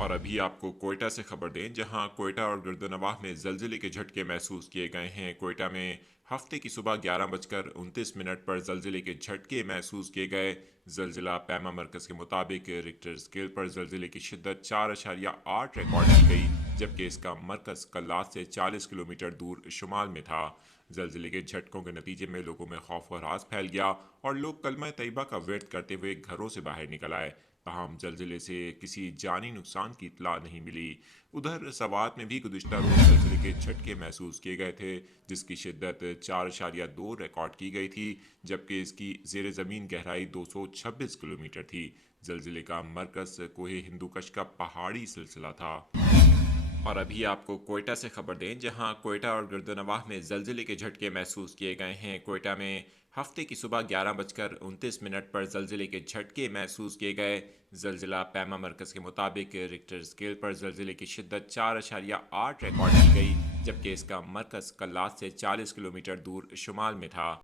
और अभी आपको कोयटा से खबर दें, जहां कोयटा और गर्दनवाह में जलजिले के झटके महसूस किए गए हैं। कोयटा में हफ्ते की सुबह 11:29 पर जलजिले के झटके महसूस किए गए। जलजिला पैमा मरकज के मुताबिक रिक्टर स्केल पर जलजिले की शिद्दत 4.8 रिकॉर्ड की गई, जबकि इसका मरकज कल्लात से 40 किलोमीटर दूर शुमाल में था। जलजिले के झटकों के नतीजे में लोगों में खौफ और रास फैल गया और लोग कलमा तैयबा का विर्द करते हुए घरों से बाहर निकल आए। तमाम जलजिले से किसी जानी नुकसान की इतला नहीं मिली। उधर सवात में भी गुज़िश्ता रोज़ जलजिले के झटके महसूस किए गए थे, जिसकी शिद्दत 4.2 रिकॉर्ड की गई थी, जबकि इसकी ज़ेर ज़मीन गहराई 226 किलोमीटर थी। जलजिले का मरकज़ कोहे हिंदूकश का पहाड़ी सिलसिला था। और अभी आपको कोयटा से खबर दें, जहां कोयटा और गर्दनवाह में जलजिले के झटके महसूस किए गए हैं। कोयटा में हफ्ते की सुबह 11:29 पर जलजिले के झटके महसूस किए गए। जलजिला पैमा मरकज के मुताबिक रिक्टर स्केल पर जलजिले की शिद्दत 4.8 रिकॉर्ड की गई, जबकि इसका मरकज कल्लात से 40 किलोमीटर दूर शुमाल में था।